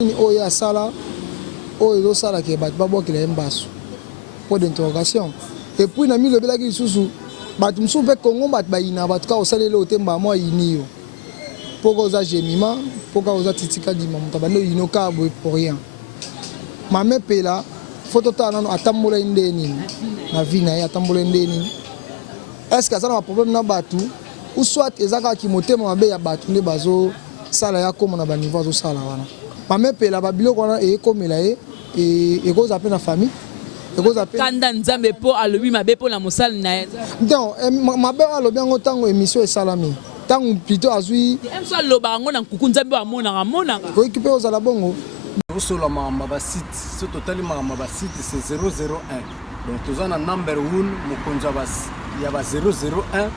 Oyo asala oyo sala ke bat babokela mbasu point d'interrogation et puis na mi le belaki susu bat musu pe Congo bat bayina bat ka osalele otemba mo yiniyo poko za jemima poko oza titika dima mutabando yino ka bo pour rien mame pela photo ta nano atambola ndeni na vina ya atambola ndeni est-ce que ça na problème na batu ou soit ezaka ki motema mabe ya batu nde bazo sala ya koma na ba niveau zo sala wana mame pela babilo kona e komela e ko zape na famille e ko zape kanda nzambe po alobi mabe po na mosala na donc mabe alobi ngo tango émission esalami tango plutôt azui emso loba ngo na nkuku nzambe amona ko équiper aux ala bongo Osola mamba site ce total mamba site c'est 001 donc tozana number 1 mokonza bas ya ba 001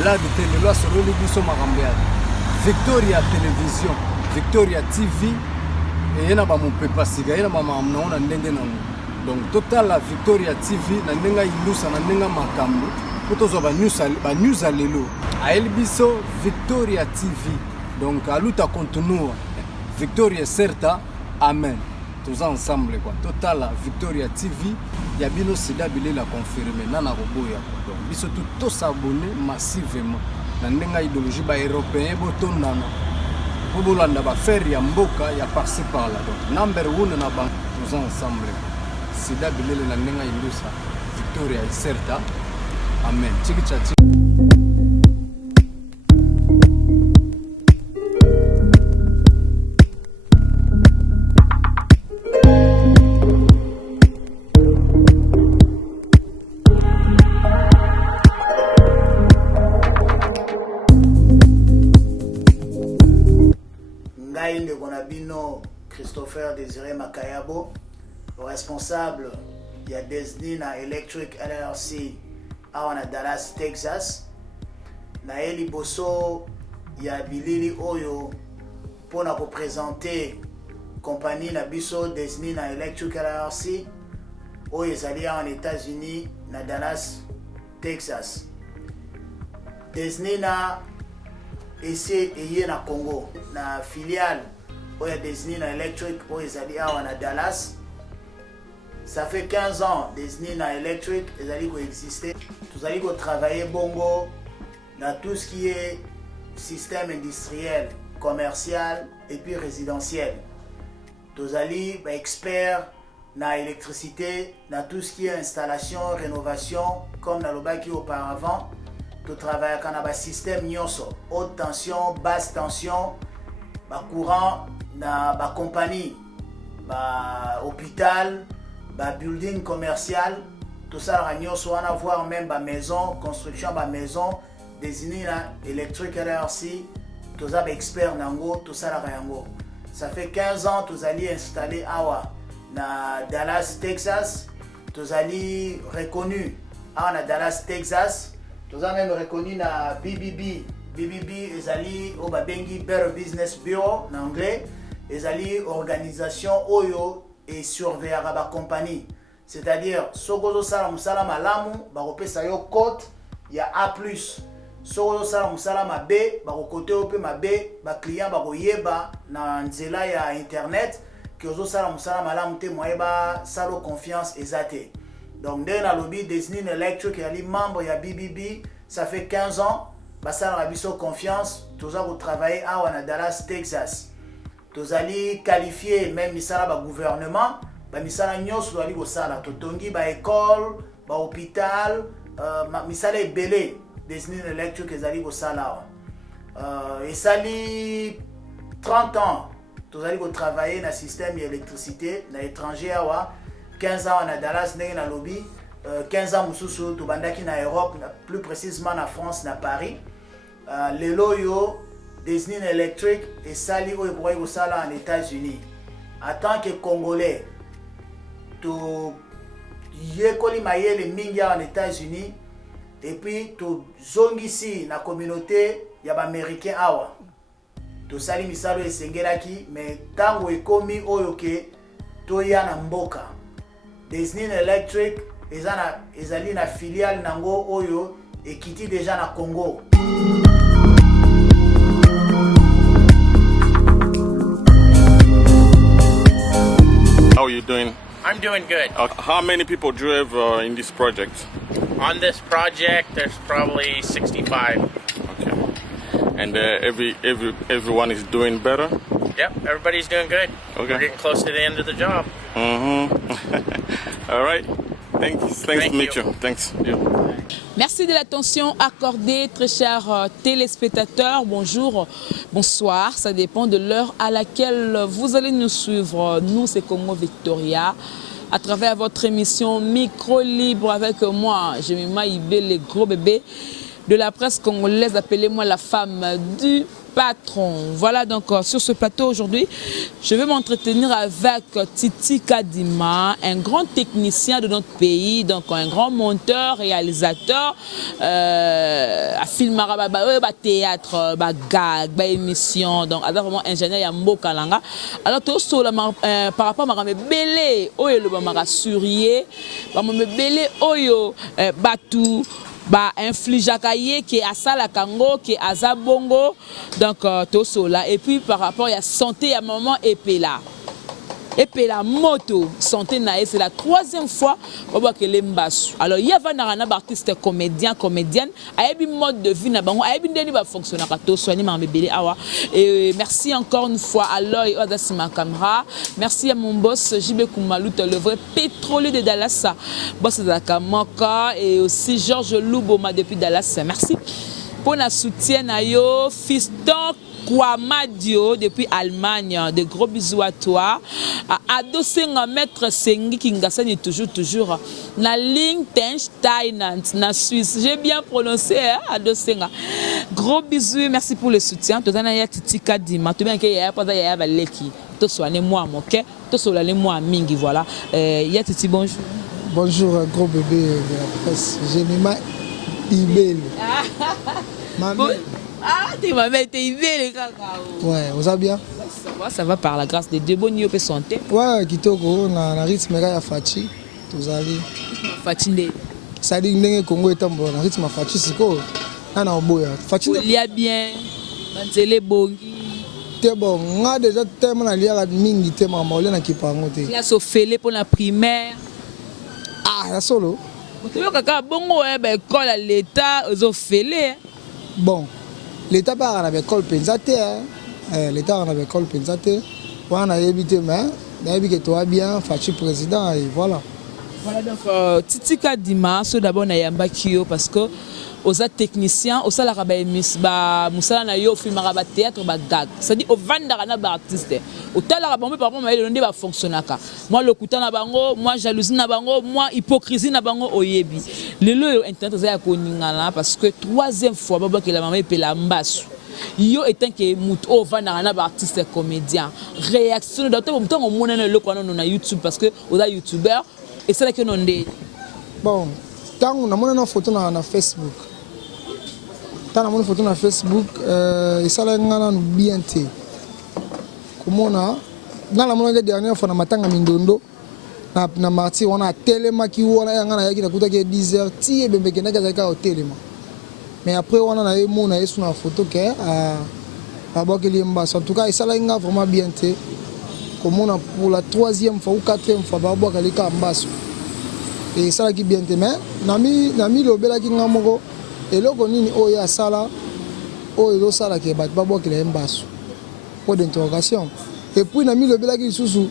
blague télé loi sur le biso makambiya Victoria Télévision Victoria TV et na ba mopepa siga na mama mnaona ndenge na donc total la Victoria TV na ndenga ilusa na ndenga makambo kutozo ba news alelo a elbiso Victoria TV donc aluta continua Victoria certa amen tous ensemble quoi total la Victoria TV ya bino sida bile la confirmer na roboya donc biso tout s'abonner massivement na ndenga idéologie ba européen botondana Bobolanda ba faire ya mboka ya par-ci par là donc number 1 na bank tous ensemble sida bilele na ndenga ilusa Victoria certa amen chikichachi Christopher Désiré Makayabo, responsable de Desnina Electric LLC à Dallas, Texas. Naeli Bosso, il y a Bilili Oyo pour nous représenter compagnie Nabiso Desnina Electric LLC Oyo est en États-Unis, na Dallas, Texas. Desnina ici et na Congo, na filiale Oya Desnina Electric, Oya Zali Awana Dallas. Ça fait 15 ans Desnina Electric, ils allaient coexister. Tous allez travailler bongo dans tout ce qui est système industriel, commercial et puis résidentiel. Tous allez experts dans l'électricité, dans tout ce qui est installation, rénovation, comme dans le baki auparavant. Tout travail quand on a un système nyonso, haute tension, basse tension, courant. Na ba compagnie, ba hôpital, ba building commercial, tout ça réunion soit à voir même ba maison, construction ba maison, désigné la électrique LRC, tout ça ba expert nango, tout ça la réunion. Ça fait 15 ans tous allez installer awa na Dallas, Texas, tous allez reconnu à Dallas, Texas, tous allez même reconnu na BBB ils allez au babengi Better Business Bureau en anglais. Les alliés organisation Oyo et surveiller la compagnie. C'est-à-dire, Sogozo Salam Salam Alamu, Barope Sayo Côte, il y a A+. Sogozo Salam Salam B, Barokote Ope ma B, client Baroyeba, na Nzela ya Internet, que Ozo Salam Salam Alamu te moyeba, salo confiance exate. Donc, dès la lobby Desnina Electric, il y a les membres, il y a BBB, ça fait 15 ans, Bassal Rabiso Confiance, tous ça vous travaillez à Dallas, Texas. Tous allez qualifier même misala ba gouvernement ba misala nyos do ali go sala to tongi ba école ba hôpital misala belé Desnina Electric ezali go sala et sali 30 ans tous allez go travailler na système d'électricité na étranger awa 15 ans na Dallas na lobby 15 ans mususu to bandaki na Europe plus précisément na France na Paris les loyo Desnina Electric et Sali Oyo Sala en États-Unis. En tant que Congolais, tu yekoli maye les mingia en États-Unis et puis tu zongi ici na communauté yaba américain awa. Tu sali misalo esengelaki mais tango ekomi oyo ke to ya na mboka. Desnina Electric ezali na filiale nango oyo ekiti déjà na Congo. doing? I'm doing good. How many people do you have in this project? On this project, there's probably 65. Okay. And everyone is doing better? Yep, everybody's doing good. Okay. We're getting close to the end of the job. All right. Thanks Thank to meet you. you. Thanks. Yeah. Merci de l'attention accordée, très chers téléspectateurs. Bonjour, bonsoir. Ça dépend de l'heure à laquelle vous allez nous suivre. Nous, c'est Congo Victoria. À travers votre émission Micro Libre avec moi, Jemima Ibé, les gros bébés de la presse congolaise. Appelez-moi la femme du patron. Voilà donc sur ce plateau aujourd'hui, je vais m'entretenir avec Titi Kadima, un grand technicien de notre pays, donc un grand monteur, réalisateur, à film théâtre, gag, émission, donc vraiment ingénieur Yambo Kalanga. Alors tout ça par rapport à ma belé, oyo le mara surier, ma belé oyo batu. Ba infligaka ye qui a ça la kango qui a za bongo donc tout cela et puis par rapport à la santé à maman et la moto santé nae c'est la troisième fois que l'embassou alors il y a un artiste comédienne ayebi mode de vie na bango ayebi ndeni ba fonctionner ka to soigner ma bébé awa et merci encore une fois à l'œil Odassi ma caméra merci à mon boss JB Kumaluta le vrai pétrolier de Dallas boss de Kamaka et aussi Georges Louboma depuis Dallas merci pour la soutien à yo fiston Kwamadio depuis Allemagne, de gros bisous à toi. Adosenga maître Sengi Kingasani toujours na Liechtenstein, na Suisse. J'ai bien prononcé hein, Adosenga. Gros bisous, merci pour le soutien. Tozana ya Titi Kadima, tu bien que ya pas ya baleki. To soigner moi mon OK, to soigner moi mingi voilà. Ya Titi bonjour. Bonjour gros bébé de la presse. Jemima Ibé. Maman. Ah, tu m'as mis les gars. Ouais, vous allez bien? Ça va par la grâce de Dieu. Bonne nuit, santé. Ouais, kitoko na rythme ya Fachi. Tozali. Fachi ndé. Ça dit ndenge Congo etambola na rythme Fachi siko. Na oboya. Fachi lia bien. Banzele bongi. Te bon, nga déjà tellement na lia mingi te mama ole na kipango te. Ya so fele pour la primaire. Ah, ya solo. Tu veux kaka bongo ba école à l'état zo fele. Bon. L'État part à l'école pensate, l'État à l'école pensate, on a évité mais que toi bien, Fachi président et voilà. Voilà donc Titi Kadima, c'est d'abord na yamba kio parce que aux techniciens, aux salariés ba musala na yo film ba théâtre ba gag. C'est-à-dire au vandara na ba artiste. Au talara ba par rapport ma le ba fonctionnaka. Moi le kuta na bango, moi jalousie na bango, moi hypocrisie na bango oyebi. Le internet za ko ningala parce que troisième fois baba que la maman pe la mbasu. Yo étant que muto au vandara na ba artiste comédien. Réaction d'autant temps on mona le ko na YouTube parce que aux youtubeur et c'est là que non dé. Bon, tant on a mon photo na Facebook. Tant on a photo na Facebook et ça là ngana bien té. Comment na la monnaie dernière fois na matanga mindondo na marti on a tellement qui on a ngana yaki na kuta ke 10h ti e bembe kena kaza ka hotel mais après on a eu mon na sur na photo que à Bokeli Mbassa en tout cas et ça là ngana vraiment bien té. Comme on a pour la troisième fois ou quatrième fois Babo Kalika Mbassa et ça qui bien te mais nami lobela ki ngamoko eloko nini oyo asala oyo lo sala ke bat Babo Kalika Mbassa pour d'interrogation et puis nami lobela ki susu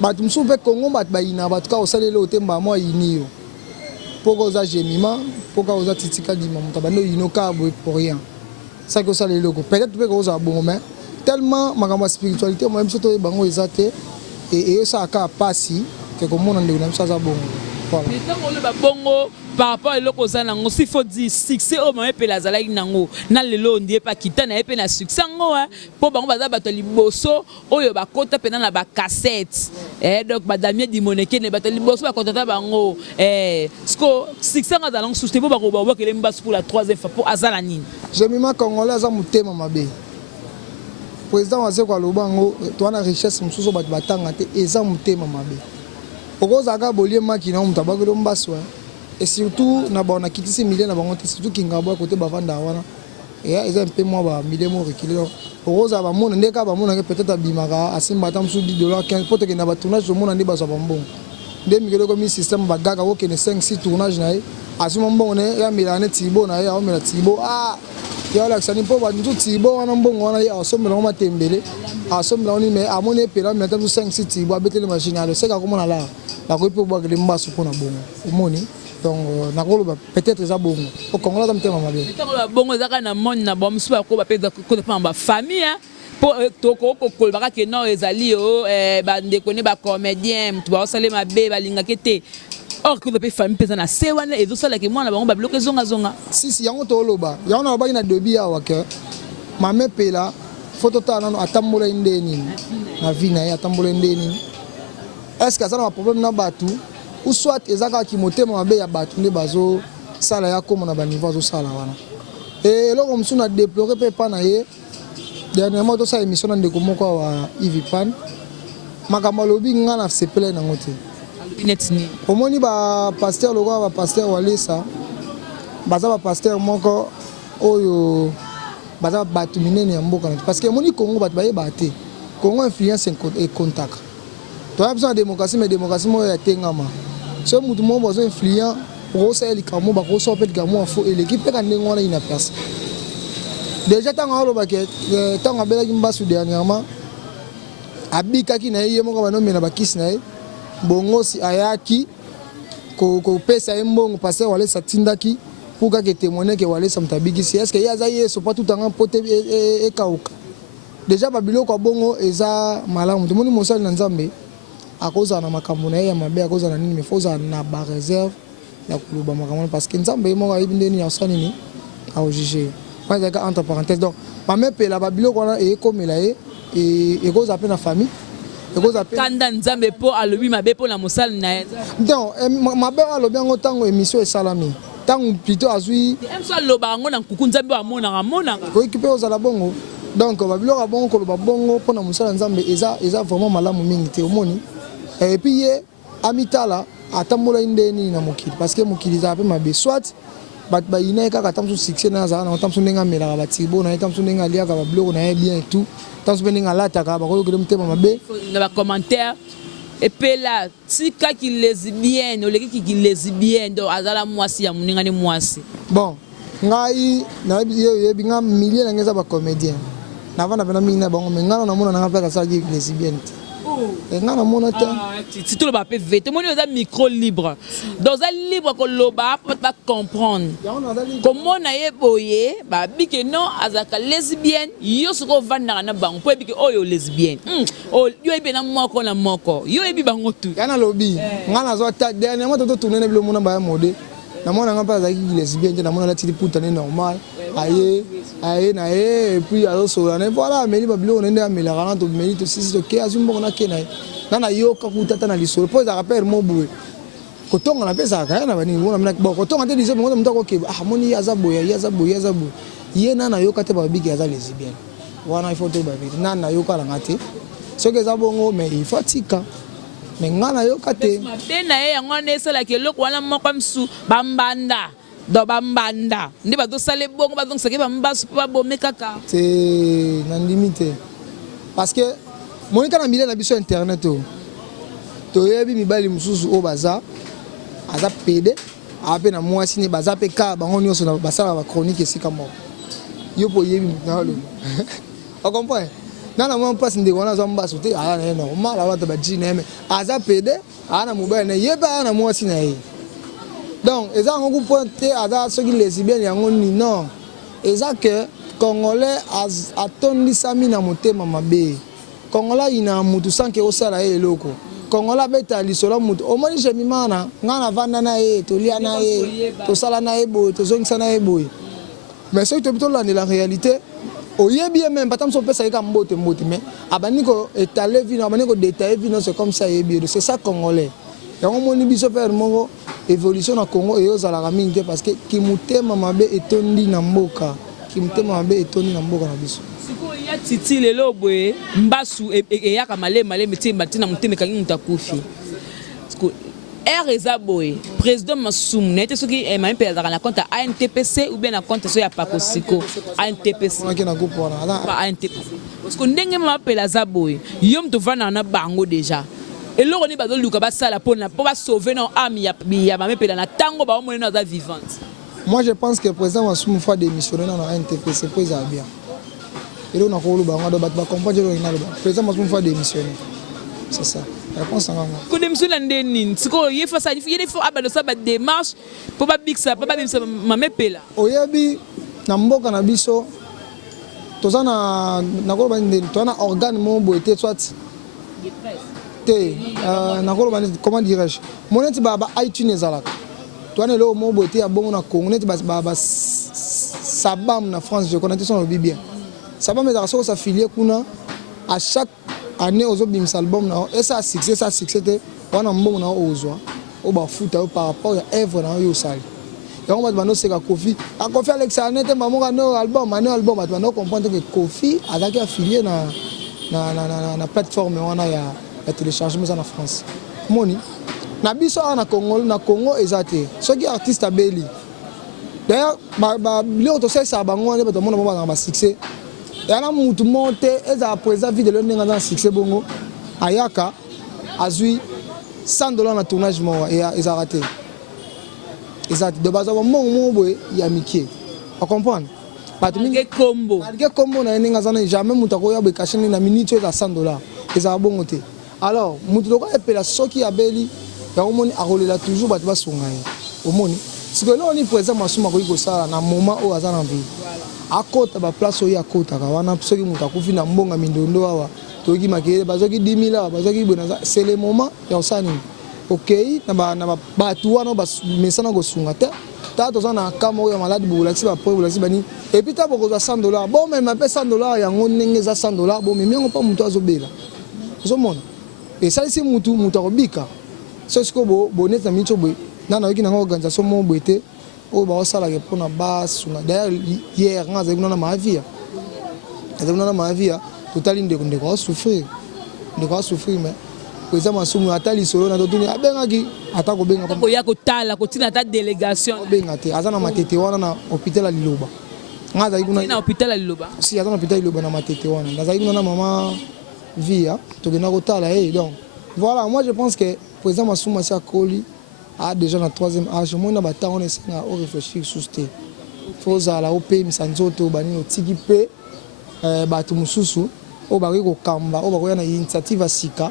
bat msu pe Congo bat ba ina bat ka osalele otemba mo inio pour oza Jemima pour ka oza Titi Kadima mutabano inoka pour rien ça que ça le logo peut-être que oza bon mais tellement ma spiritualité moi même surtout bango ezate et ça ka passi que comme on ndeko na ça bon voilà mais tant le ba bongo par rapport à l'oko za nango s'il faut dire succès au moment pe la zalaki nango na lelo ndie pa kitana pe na succès ngo po bango baza bato liboso oyo ba kota pe na ba cassette donc ba damien dimoneke ne bato liboso ba kota bango sko succès nga zalango souté po ba ko ba kele mbasu pour la troisième fois pour azala nini Jemima congolais za mutema mabe président wa zeko alobango to na richesse mususu bato batanga te eza mutema mabe okozaka bolie maki na mutabakelo mbasu et surtout na ba na kitisi million na bango te surtout kinga boy côté bavanda wana et ils ont un peu moins bas milliers moins reculé rose à mon ndé ka ba mon peut-être abimaka asimba tam sous $10 15 pour que na ba tournage mon ndé ba so bon ndé mi ko mi système ba gaga ko ne 5 6 tournage na asuma bon ne ya milane tibo na ya o mela tibo ya la sani po ba ntu tibo wana mbongo wana ya so mela ma tembele asomela oni mais amone pela mais tam 5 6 tibo abetele machine alors c'est ka comment là la ko pe bo ga le mbaso pour na bongo omoni donc nakoloba peut-être ça bongo au Congo là mtema mabe bongo zaka na monde na bom suba ko ba pe ko ba famille pour toko ko ba ke non ezali o ba ndeko ne ba comédien tu ba osale mabe ba linga kete or que pe famille pesa na se wana ezo sala ke mwana bango ba bloquer zonga si yango to loba yango na ba ina debi awa ke mame pela photo ta na atambola indeni na vina ya atambola indeni est-ce que ça na problème na batu ou soit ezaka ki motema mabe ya batu nde bazo sala ya comme na ba niveau zo sala wana et eloko msu na déplorer pe pa na ye dernièrement to sa émission na ndeko moko wa Ivipan makambo lobi nga na sepele na ngote netni omoni ba pasteur loko ba pasteur walesa baza ba pasteur moko oyo baza batu minene ya mboka parce que moni Congo batu baye baté Congo influence et contact tu as besoin de démocratie mais démocratie mo ya tengama so mutu mo bozo influent pour ça les kamo ba ko so peut kamo fo et l'équipe ka ndengo na ina place déjà tant ngalo ba ke tant ngabela kimbasu dernièrement abika ki na ye moko ba no mena ba kiss na ye bongo si ayaki ko pesa mbongo passer wale satindaki pour que témoigner que wale samtabiki si est-ce que ya za yeso pas tout en pote e kauka déjà babilo ko bongo eza malamu tout monde mosali na nzambe akoza na makambo na ya mabe akoza na nini mais faut na ba réserve ya kuluba makambo parce que nzambe mo ga ibindeni ya sani ni a juger pas que entre parenthèses donc mame pe la babilo ko na e komela e koza pe na famille e koza pe kanda nzambe po alobi mabe po na mosali na donc mabe alobi ngo tango émission e salami tango plutôt azui emso loba ngo na kuku nzambe wa mona ko équiper aux la bongo donc babilo ka bongo ko ba bongo po na mosala nzambe eza vraiment malamu mingi te omoni et puis ye amitala atambola indeni na mokili parce que mokili za pe mabe soit bat ba ina ka tamsu succès na za na tamsu ndenga mela ba tibo na tamsu ndenga lia ka ba blog na bien et tout tamsu ndenga lata ka ba ko ke mtema mabe na ba commentaire et puis là tika ki lesbienne o leki ki lesbienne do azala mwasi ya muninga ni mwasi bon ngai na ye binga milliers na ngeza ba comédien na vana bana minga bango mengana na mona na ngapa ka sa ki lesbienne ngana mona te si tout le ba pe vete moni oza micro libre dans un libre ko loba pas comprendre comment na ye boye ba bike non azaka lesbienne yo soko vanda na bango po bike oyo lesbienne o yo ebe na moko na moko yo ebi bango tu yana lobi ngana zo ta dernièrement to tourner na bilo mona ba mode na mona ngapa azaki lesbienne na mona la tili puta ne normal aye na et puis alors so na voilà mais babilo on ende amela kana to meli to sisi to ke azumbo na kenai na yo ka kutata na lisolo po za rappel mo boue kotonga na pesa ka na bani mona mna bo kotonga te dize mo mtako ke moni azaboya ye na yo ka te ba biki aza lesbienne wana il faut te ba vite na yo ka la ngate so ke za bongo mais il faut tika mais ngana yo ka te na ye yango na esala ke loko wana moko msu bambanda do bambanda ndi bato sale bongo bato sake bambasu pa bomé kaka c'est na limite parce que monika na milieu na biso internet to yebi mibali mususu o baza aza pede ape na mwasi ni baza pe ka bango nyonso na basala ba chronique esika mo yo po yebi na lo on comprend na mwa passe ndeko na zo mbasu te ala na normal ala to ba jineme aza pede ana mobile na yeba na mwasi na ye donc eza ngo pointé aza soki lesbienne yango ni non eza que congolais atondi sami na motema mabe congolais ina mutu sanke osala ye eloko congolais beta lisolo mutu omoni chemimana ngana vanda na ye tolia na ye tosala na ye boye tozongisa na ye boye mais soki tobito la la réalité oyebi même patam so pesa ka mbote mais abani ko étaler vino abani ko détailler vino c'est comme ça yebi c'est ça congolais yango moni biso père moko évolution na Congo et aux ala mingi parce que kimutema mabe etondi na mboka na biso siko ya titi lelo boye mbasu e ya ka malema le meti matina muteme kangi mutakufi R Ezaboy, président Massoum, n'était ce qui est même payé dans la compte à ANTPC ou bien la compte sur Yapakosiko, ANTPC. Pas ANTPC. Parce que n'engue m'appelle Azaboy, yom to vana na bango déjà. Et là on est pas dans le cas ça la pour sauver nos âmes ya mame pela na tango ba mo na vivante. Moi je pense que le président Massoum faut démissionner dans la ANTPC pour ça bien. Et là on a quoi le bango de battre comprendre le président Massoum faut démissionner. C'est ça. Réponse à moi. Quand démissionne ndeni, c'est quoi il faut ça il faut abandonner ça démarche pour pas bixer pas mame pela. Oyebi na mboka na biso tozana na ko bande tona organe mo boité soit comment dirais-je mon net baba iTunes ezalaka tona le mo boité ya bongo na Congo net baba sabam na France je connais son bien sabam ezalaka so s'affilier kuna à chaque année aux bimsa album na et ça succès te wana mbongo na ozwa o ba futa par rapport à œuvre na yo sali et on va demander c'est ka Kofi a Kofi Alexander te maman no album tu vas comprendre que Kofi a affilié na plateforme wana ya téléchargement en France moni na biso na Congo ezate ceux qui artiste abeli d'ailleurs ba lio to ça bango ne ba mona ba succès et ana mutu monte eza présent vie de l'on dans succès bongo ayaka azui $100 na tournage mo et eza raté ezate de base mo boy ya mikie on comprend pas tout mingi combo na ninga zana jamais mutu ko ya be cacher na minute eza $100 eza bongo te alors mutu loko epela soki abeli ya omoni akolela toujours bato basunga ye omoni siko là on est présent Massoum ko sala na moment o azana vie akota ba place oyo akota ka wana soki mutu akufi na mbonga mindondo awa toki makele bazoki 10 000 bazoki bonaza c'est le moment ya osani OK na ba bato wana ba mesana ko sunga te ta to zana kama oyo malade bulaxi ba po bulaxi bani et puis ta boko $100 bon même pas $100 yango ndenge za $100 bon mais yango pa mutu azobela ozomona et ça c'est mutu akobika so siko bonet na micho boy na yoki na organisation mo boité o ba osala ke pona basunga d'ailleurs hier ngaza kuna na mavia totali ndeko souffrir mais président Massoum atali solo na totuni abengaki atako benga ko ya ko tala ko tina ta délégation benga te azana matete wana na hôpital ya Liloba ngaza kuna na hôpital ya Liloba si azana hôpital ya Liloba na matete wana ngaza kuna na mama via to gena ko tala donc voilà moi je pense que président Massoum Massia Koli a déjà na 3e âge moi na bata on essaie à réfléchir sur ce faut za la OP misanzoto bani otiki pe bato mususu o ba ko kamba o ba ko na initiative asika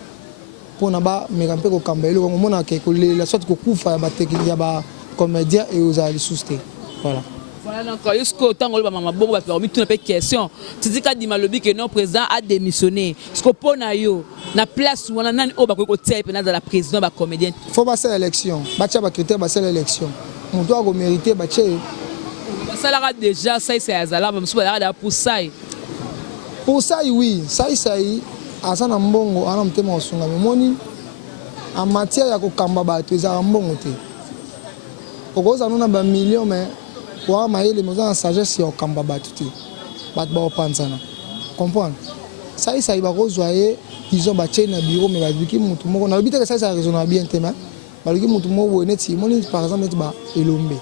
pona ba mekampe ko kamba ile ko mona ke ko la sorte ko kufa ya ba technique ya ba comédien et aux ali souster voilà. Voilà donc jusqu'au temps où maman bon va permis tout une question. Tu dis qu'a dit Malobi que non président a démissionné. Ce qu'on pona yo na place où on a nani o ba ko tirer pendant la président ba comédien. Faut passer l'élection. Bacha ba critère passer l'élection. On doit go mériter bacha. Ça là déjà ça c'est azala ba msuba là pour ça. Pour ça oui, ça asa na mbongo ana mtema osunga moni en matière ya ko kamba bato eza mbongo te. Okoza nona ba millions mais pour maïle mais en sagesse ya kamba bato te. Bato ba opanzana. Comprendre? Ça va rejoindre ils ont battu na bureau mais baziki mutu moko na bité que ça raisonnable bien te mais baziki mutu moko neti moni par exemple neti ba elombe.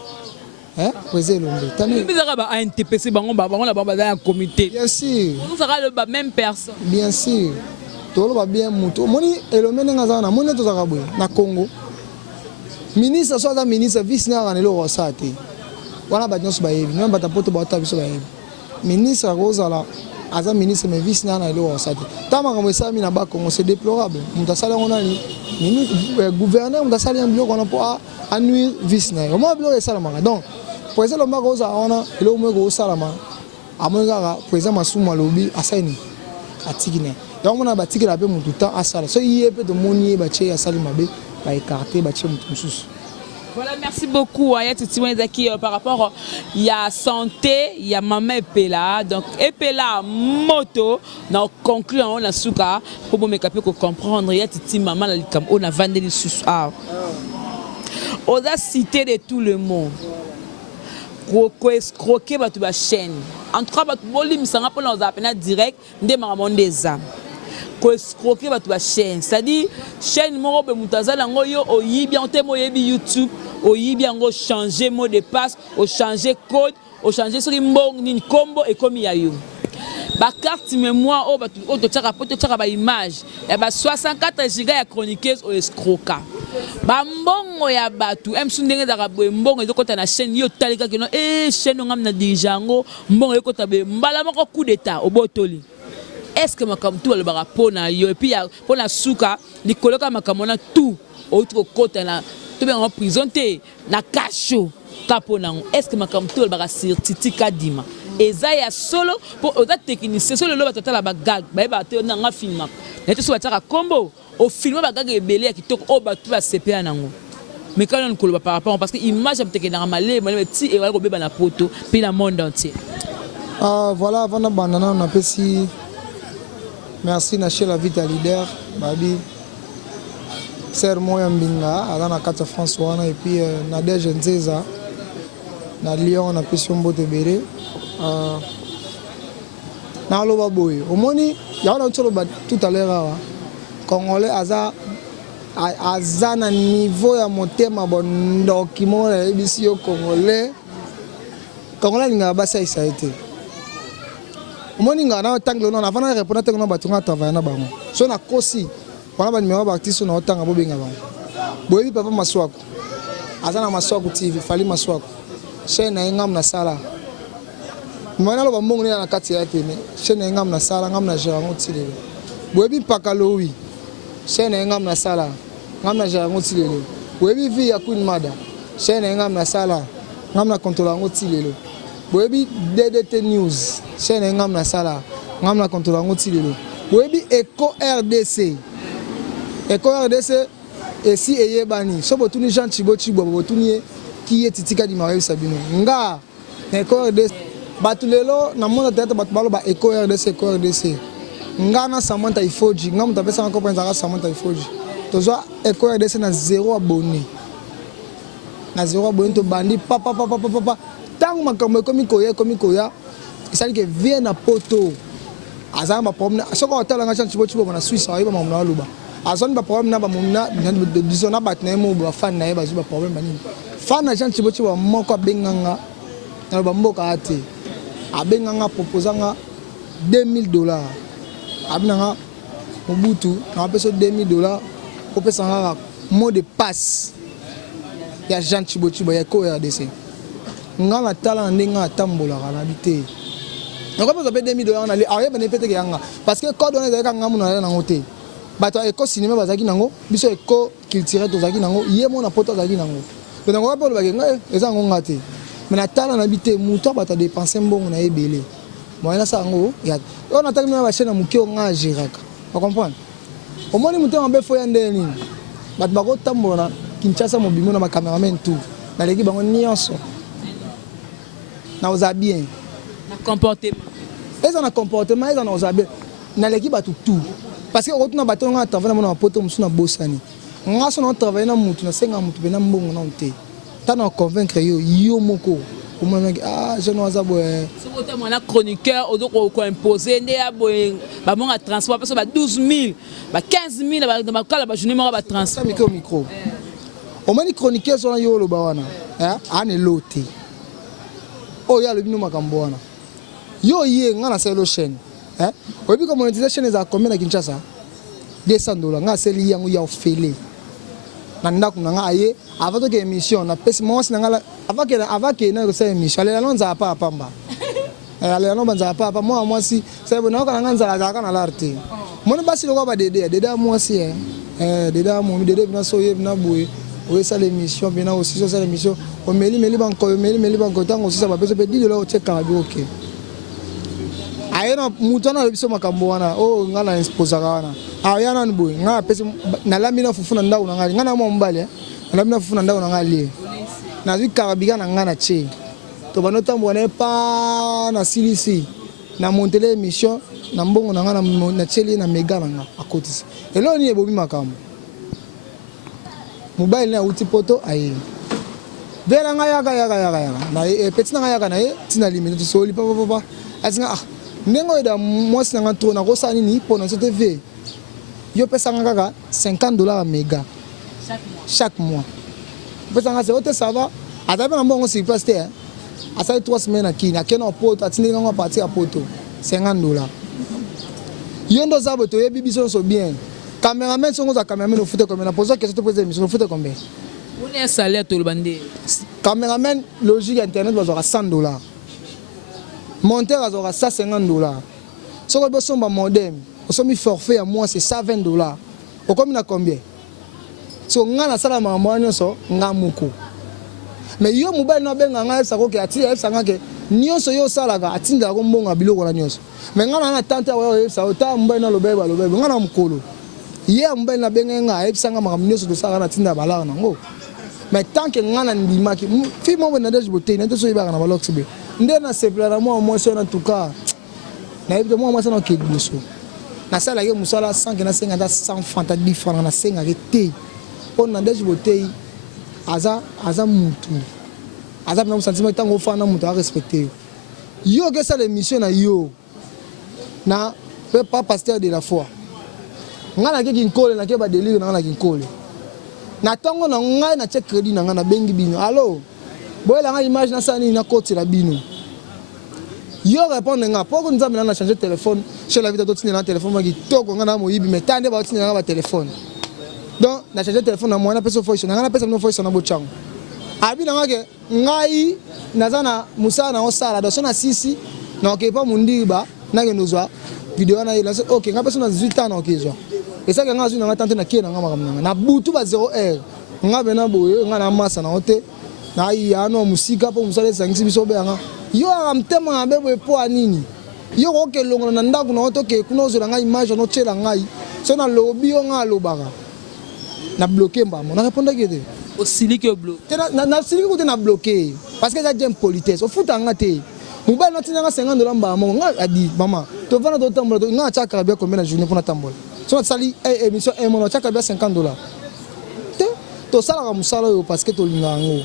Président Elombe. Tani bizaka ba ANTPC bango la ba dans comité. Bien sûr. On sera le même personne. Bien sûr. Tout le ba bien mutu. Moni Elombe nga na moni to zakaboy na Congo. Ministre soit ministre vice na kanelo rosate. Wana ba nyonso ba yebi, non ba tapoto ba ta biso ba yebi. Ministre Rosala aza ministre mais vice na kanelo rosate. Tama comme ça mi na ba Congo c'est déplorable. Mutasala ngona ni ministre gouverneur mutasala un bloc on a pour nuire vice na. Moi bloc ça la manga. Donc président Lomba Rosa ona ile umwe go salama amonga président Massoum alobi asaini atikine donc on a batiki la pe mutu temps asala so yebe de moni ba che asali mabe ba écarter ba che mutu mususu. Voilà, merci beaucoup Ayat Timwezaki par rapport il y a santé, il y a maman Epela donc Epela moto donc concluant on a suka pour me capter ko comprendre Ayat Timama la likam on a vendu les sous on a cité de tout le monde. Escroquer votre chaîne. En tout cas, votre volume sera pour nous appeler direct des mamans des âmes. ko escroquer bato ba chaîne, c'est-à-dire chaîne moko be mutaza nango yo oyibi en temo yebi YouTube oyibi yango changer mot de passe, o changer code, o changer sur mbong ni combo et comme ya yo. Ba carte mémoire o bato o to tchaka ba image ya ba 64 giga ya chroniqueuse o escroquer. Ba mbongo ya bato emsundenge da boye mbongo ezokota na chaîne yo talika kino chaîne ngam na dirigeango mbongo ekota be mbala moko coup d'état obotoli. Est-ce que makambo tout le barapona yo et puis ya pona suka likoloka makambo na tout autre kota na to bien en prison te na kasho kapona. Est-ce que makambo tout le barasirtiti kadima eza ya solo pour oza technicien solo lo batata la bagag ba te na nga filma nete so bataka combo au film bagag ebele ya kitoko o batu ba CPA nango mais quand on koloba par rapport parce que image peut-être na malé ti et wala ko beba na poto puis na monde entier. Voilà, avant de banana on appelle si merci na chez la vie ta leader babi ser moya mbinga ala na kata France wana et puis na deje nzeza na Lyon on appelle si mbote bere na loba boy omoni ya on a tout à l'heure congolais aza na niveau ya motema bondoki mo na ebisi yo congolais linga basa isa été omoni nga na tangle non avant na répondre tangle no batunga travailler na bango so na kosi wana ba numéro ba artiste na otanga bobenga bango boyebi papa Maswako aza na Maswako TV fali Maswako chaîne ngam na sala mwana lo bambongo na kati ya tene chaîne ngam na sala ngam na Gerango Tilele boyebi pakalowi chaîne ngam na sala ngam na Gerango Tilele boyebi vi ya Queen Mada chaîne ngam na sala ngam na Controlango Tilele boyebi DDT News chaîne ngam na sala ngam na Controlango Tilele boyebi Eco RDC et si eyebani so botuni Jean Chibochi botuni qui est titika di Marie Sabino nga Eco RDC batulelo na monde tete batubalo ba Eco RDC nga na Samantha Ifoji nga mutape sa ko penza Samantha Ifoji tozo Eco RDC na 0 abonné to bandi papa tangu makambo komi koya isali ke vient na poto azama ba problème soko hotel nga Jean Chibochi na Suisse ayiba mamna luba azon ba problème na ba momna disona batna mo ba fan na ba zuba problème bani fan na Jean Chibochi wa moko benganga na ba mboka ate abenganga proposanga $2000 abnanga Mobutu na peso $2000 ko pesanga mot de passe ya Jean Chibochi ba Eco RDC ngala tala ndinga tambola kana bité on va pas $2000 na li aye bane pete yanga parce que code on est ka ngamu na na ngote bato Eco cinéma bazaki nango biso Eco culturel tozaki nango yemo na poto zaki nango donc on va pas le bagenga eza ngonga te mais na tala na bité muto bata dépenser mbongo na ebele moyena sango ya on ataki na ba chaîne muki o nga giraka vous comprenez au moins muto mabe fo ya ndeni bato bako tambola Kinshasa mobimo na ba cameraman tout na leki bango nyonso na oza bien na comportement eza na comportement eza na oza bien na leki bato tout parce que retourna bato nga travailler na poto musu na bosani nga so na travailler na mutu na senga mutu be na mbongo na onte tana convaincre yo moko au moins je no aza boye so bote mwana chroniqueur ozo ko imposer nde ya boye ba monga transport parce que ba 12000 ba 15000 ba kala ba journée moko ba transport micro au moins chroniqueur so na yo lo ba wana ane lote oh ya le bino makambo wana yo ye nga na selo chaîne oyebi ko monétisation eza combien na Kinshasa $200 nga seli yango ya ofele na ndako na nga aye avant que émission na pesi moi na nga avant que na ko émission ale la nza pa pamba ale la nza pa moi si c'est bon na nga nza la kana l'arte mon basi lokwa ba dede moi si dede mo dede na so ye na boye o esa l'émission bien aussi so l'émission o meli banko tango si ça ba pesa pe $10 o cheka bi OK ayena mutana le biso makambo wana o ngana exposa wana ayana nboy ngana pesa na lamina fufuna ndau na ngali ngana mo mbale na lamina fufuna ndau na ngali na zi karabika na ngana che to banota mbone pa na silisi na montele émission na mbongo na ngana na cheli na mega na akotisi elo ni ebobi makambo mobile na uti poto aye vera nga yaka na petit na yaka na tina limite to soli papa asinga ndengo da mwasi na tro na kosani ni pona so TV yo pesa nga $50 à méga chaque mois pesa nga c'est ça va ata na mbongo sur place te asa 3 semaines akina kena poto atindi nga parti à poto $50 yo ndo zabo to yebi biso so bien cameraman songo za cameraman au foot comme na poser question to poser émission au foot combien on est salaire tout le bandé cameraman logique internet bazora $100 monteur azora $150 soko bosomba modem osomi forfait à moi c'est $120 au comme na combien so nga na sala mambo nyonso nga muko mais yo mobile na benga nga esa ko ke ati esa nga ke nyonso yo sala ka atinda ko mbonga biloko na nyonso mais nga na tante wa esa ota mobile na lobeba nga na mukolo ye mobile na benga nga esa nga makambo nyonso to sala na tinda balaka nango mais tant que nga na ndimaki fi mo na deje bote na to so ibaka na balok sibe nde na sepla na moi so en tout cas na ibito moi so na ke gboso na sala ke musala 100 na 100 francs ta 10 francs na 5 arrêté on a déjà voté aza mutu aza na sentiment tango fana mutu a respecter yo que ça l'émission na yo na pas pasteur de la foi ngana ke kinkole na ke ba délire na kinkole na tango na ngai na check crédit na ngana bengi bino allo boyela nga image na sani na côté la bino yo répondre nga poko nzambe na changer téléphone chez la vie d'autres na téléphone ma ki toko ngana moyibi mais tande ba otina nga ba téléphone donc na changer téléphone na moi na pesa voice na pesa no voice na bochango abi na ngake ngai nazana musa na osala do sona sisi na okepa mundiba na ke nozwa vidéo na ile OK nga pesa na 18 ans na okezwa esa ke nga zuna nga tante na kie na nga makamna na butu ba 0 nga bena boye nga na masa na ote na iya no musika po musale sangisi biso be nga yo amtema na bebo po anini yo ko ke longo na ndaku na oto ke kuno zo nga image no chela ngai so na lobi yo nga lobaka na bloqué mbamo na répondre que aussi que bloqué na sili ko te na bloqué parce que ça j'aime politesse au foot anga te mobile na tina $50 mbamo nga adi mama to vana to tambola to nga chaka bien combien na journée pour na tambola so sali émission mon chaka bien $50 te to sala ka musala yo parce que to linga ngo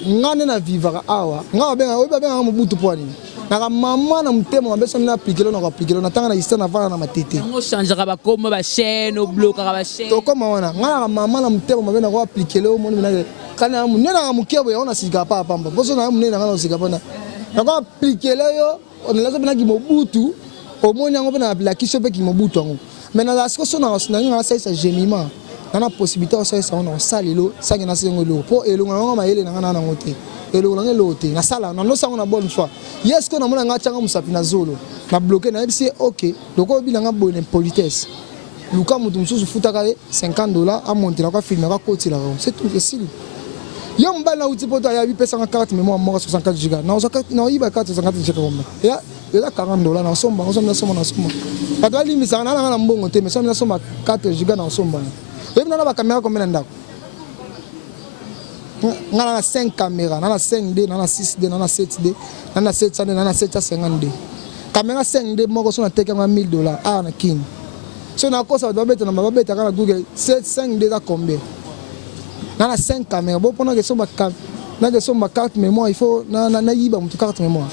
ngane na vivaka awa nga benga mobutu poani na mama na mtema mabeso na appliquer na appliquer na tanga na histoire na vana na matete ngo changer ba comme ba chaîne au bloquer ba chaîne to koma wana nga na mama na mtema mabena ko appliquer le moni na kana munena na mukebo ya ona sika pa pamba boso na munena nga sika pona na ko appliquer le yo on lazo bena ki mobutu o moni ngo bena appliquer so pe ki mobutu ngo mais na la siko na nga sa gemima na possibilité o sa on salelo sa ngena sengo lo po elonga ngo mayele na nga na ngote elonga ngelote na sala na no sango na bonne fois yes ko na mona nga changa musapi na zolo na bloquer na bisi OK loko bilanga bonne politesse luka mutu mususu futaka $50 a monter la ko filmer ka koti la c'est tout facile yo mbala uti poto ya 8 pesa nga carte mémoire mo 64 giga na iba carte 64 giga komba ya $40 na somba patwa limisa na mbongo te mais na somba 4 giga na somba et na ba caméra combien ndako ngana na 5 caméras na 5D na 6D na 7D na 700D na 750D caméra 5D moko so na teka $1000 ah na king so na kosa ba beta na ba beta kana Google 5D za combien na 5 caméras bo pona que so ba carte mémoire il faut na yiba mutu carte mémoire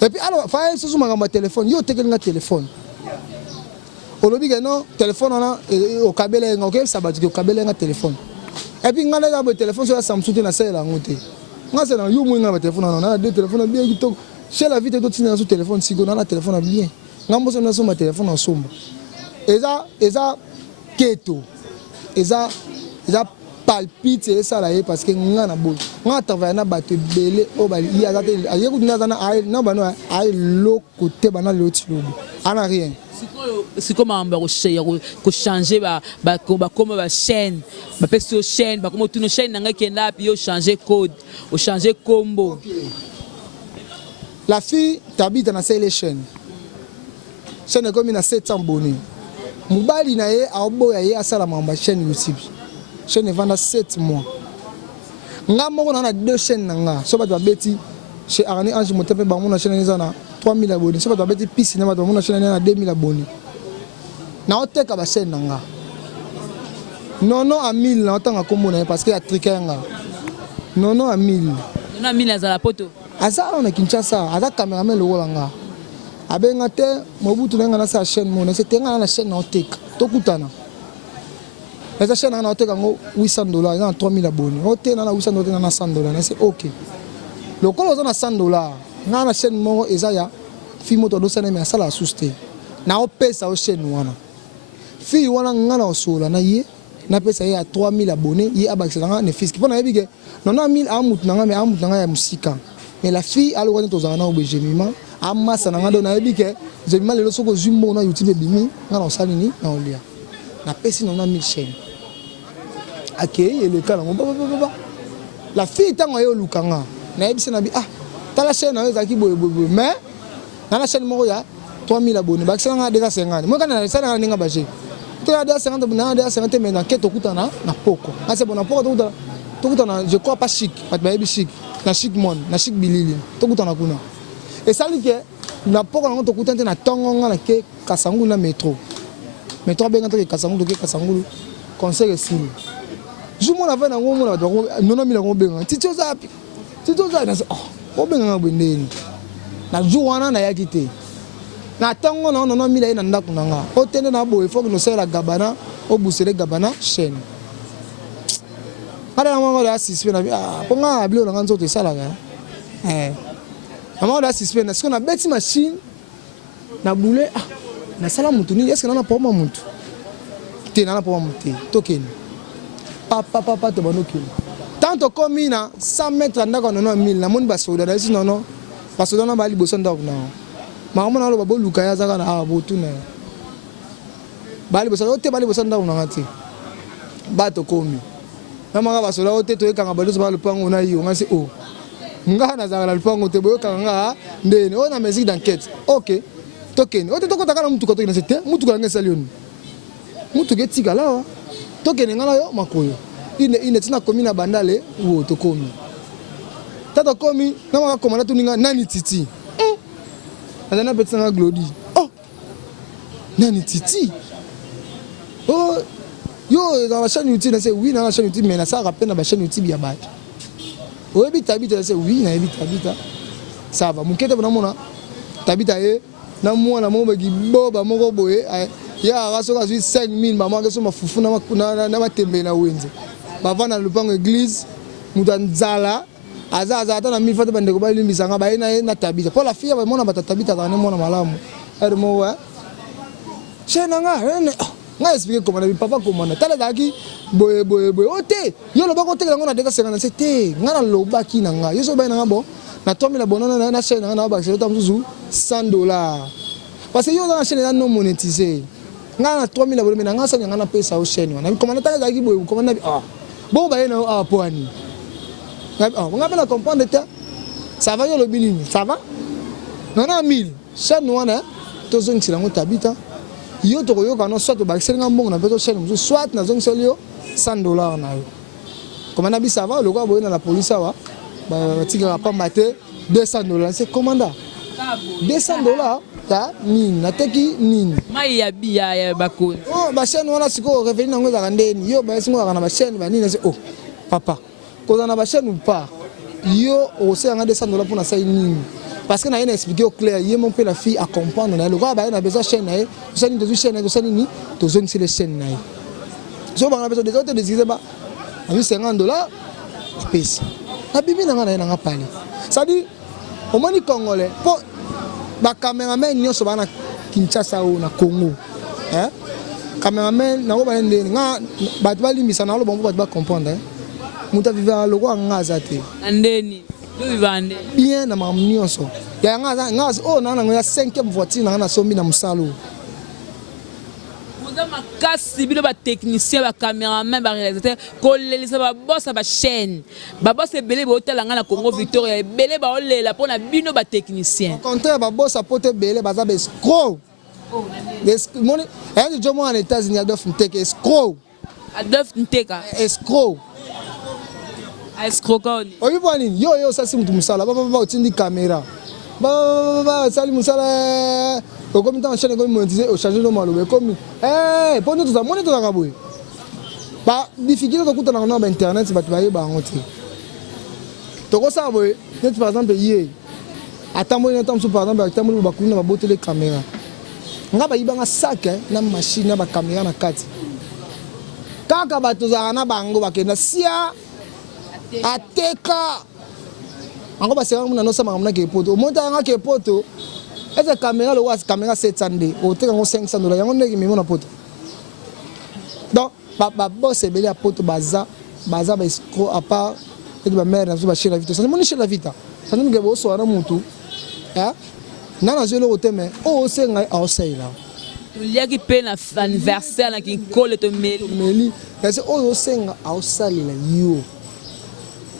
et puis alors fa so ma ngamba téléphone yo teka nga téléphone olobi que non téléphone na o kabele nga OK ça ba dire o kabele nga téléphone et puis ngana ya téléphone sur la Samsung na sala ngote nga sala yo mo ngaba téléphone na deux téléphones bien qui to chez la vie to tina sur téléphone sigo na téléphone bien ngambo so na so ma téléphone en somba eza keto eza palpite esa la parce que ngana bo nga travailler na bato belé o ba ya za te aye ku na na ai na ba no ai lo côté bana le tilobo ana rien c'est comme on va changer comme ba chaîne ba peso chaîne ba comme tout chaîne nga kenda puis yo changer code o changer combo la fille t'habite na selle chaîne comme na 700 abonnés mobali na ye aoboya ye asala mamba chaîne YouTube chaîne vanda 7 mois nga moko na 2 chaînes nga so ba beti chez Arani Ange Motepe ba mona chaîne na 3000 abonnés so ba beti pisi na ba mona chaîne na 2000 abonnés na oteka ba chaîne nga non à 1000 na otanga kombo na parce que ya tricker nga non à 1000 non à 1000 azala poto azala na Kinshasa aza cameraman lokola nga abenga te mobutu nga na sa chaîne mona c'était nga na chaîne na oteka tokutana La chaîne a $800, il y a 3000 abonnés. Il y a $800, il y a $100. C'est OK. Le col est à $100. La chaîne est à film to dosana mais ça la souste. Na opesa au chaîne wana. Fi wana ngana osola na ye na pesa ye à 3000 abonnés, ye abakisanga ne fiski. Pona yebike 90000 amut nanga mais amut nanga ya musika. Mais la fille a le droit de tozana obejemima amasa nanga do na yebike jemima lelo soko zumbo na YouTube bimi ngana osalini na olia. Na pesi 90000 chaîne. Akei le kala ngomba. La fille tango yo lukanga. Na yebise na bi ta la chaîne na ezaki boye mais dans la chaîne il y a 3000 abonnés. Bah, c'est déjà 50. Moi, quand on a ça, on a déjà bagé. Tu as déjà 50, on a déjà 50, mais dans quel cas tu as na poko. Ah c'est bon, na poko tu as je crois pas chic, pas de chic, na chic monde, na chic bilili. Tu as na kuna. Et ça dit que na poko na tu as na tongo na ke Kasangu na métro. Métro bien entre Kasangu to Kasangu conseil ici. Je m'en avais na ngomo na 9000 ngombe. Tito za na oh benga ngabendeni. Na jour wana na yakite na tango na 9000 na ndako nanga otende na boye faut que nous sera gabana au bousser gabana chaîne ara mama la suspend na ponga ablo na nzoto sala ga mama la suspend na sikona beti machine na boule na sala mutu ni est-ce que na poma mutu te na poma mutu tokeni papa to bonoki tanto comme na 100 mètres ndako na 9000 na moni ba soda na non parce que dans la bali boson donc non maman na lo babo luka ya zaka na botu na bali boson ote bali boson donc na ngati bato komi mama ba sola ote to ekanga bali so ba lupango na yo ngasi o nga na zaka la lupango te boyo kanga ndene on a musique d'enquête OK tokeni ote to kotaka na mutu ko to na c'était mutu ko ngesa lioni mutu ke tika la tokeni ngala yo makoyo ine tina komi na bandale wo to komi tata komi na maka komanda tuninga nani titi adana petit na glodi oh nani titi oh yo dans la chaîne YouTube c'est oui dans la chaîne YouTube mais na ça rappelle na la chaîne YouTube ya bato oh bita c'est oui na bita ça va mukete na mona tabita ye na mwana mo bagi boba moko boye ya raso ka 5000 mama ke so mafufu na matembe na wenze bavana lupango église mutanzala aza na mifata bande ko bali misanga ba na tabita pour la fille ba mona batatabita kana mona malamu ermo wa chena nga expliquer comment na papa comment na tala daki boye ote yo lo bako tekela ngona deka 57 te ngana lo baki na nga yo so ba na ngabo na 3000 abonnés na chaîne na ba c'est tam zuzu $100 parce que yo na chaîne na non monétisé ngana 3000 abonnés na nga sa ngana pesa au chaîne na comment na tala daki boye comment na bon ba na poani. On va bien comprendre, ça va le billing, ça va? Non, 1000, chaîne noire, tous ceux qui sont habités, ils ont soit au bac, soit dans un seul $100. Comme on a dit, ça va, le gars dans la police, ça va, il va pas mater $200. C'est commandant. $200, ta mine, ateki mine. Maya biya bakoni. Oh, ba chaîne wana siko revenir nango za ndeni. Yo ba siko na ba chaîne ba nini c'est oh papa. Ko na ba chaîne ou pas. Yo aussi anga $200 pour na ça nini. Parce que na yena expliquer au clair, yé mon père la fille à comprendre na le gars ba na besoin chaîne na. Ça ni de chaîne, ça ni to zone c'est les chaînes na. So ba na besoin des autres des ba. Avec $50 pèse. Na bibi na nga na parler. Ça dit au moins congolais pour ba cameraman nyonso bana Kinshasa ou na Congo cameraman na ko ba ndeni nga ba balimbisa na lo bombo ba comprendre muta vivre lo ko ngaza te ndeni do vivande bien na mam nyonso ya ngaza oh na ya 5e voiture na sombi na musalo muza makasi bino ba technicien ba cameraman ba réalisateur ko lelisa ba boss ba chaîne ba boss ebele ba hotel nga na Congo Victoria ebele ba olela pona bino ba technicien au contraire ba boss apote belé ba za escroc money et je moi en États-Unis Adolphe Nteka escroc escroc oyi bwani yo sasi mutu musala ba otindi caméra ba sali musala comme dans chaîne comme monétiser au changer le malo comme pour nous tout ça monnaie tout ça boy ba difficulté de kutana na internet ba tubaye ba ngoti to ko sa boy net par exemple hier atambo na tamso par exemple atambo ba kuna ba botele caméra nga ba yibanga sac na machine na ba caméra na kati kaka bato za na bango bakenda sia ateka ango basera muna no sama muna ke poto monta nga ke poto eza caméra lo was caméra 700 o teka ngo 500 dollars yango ndeki mimo na poto donc ba boss ebele a poto baza ba escroc à part et ba mère na ba chez la vita ça moni chez la vita ça nous ngebo so na mutu hein nana zelo oteme o senga a osaila liaki pe na anniversaire na kinkole to meli parce o senga a osalila yo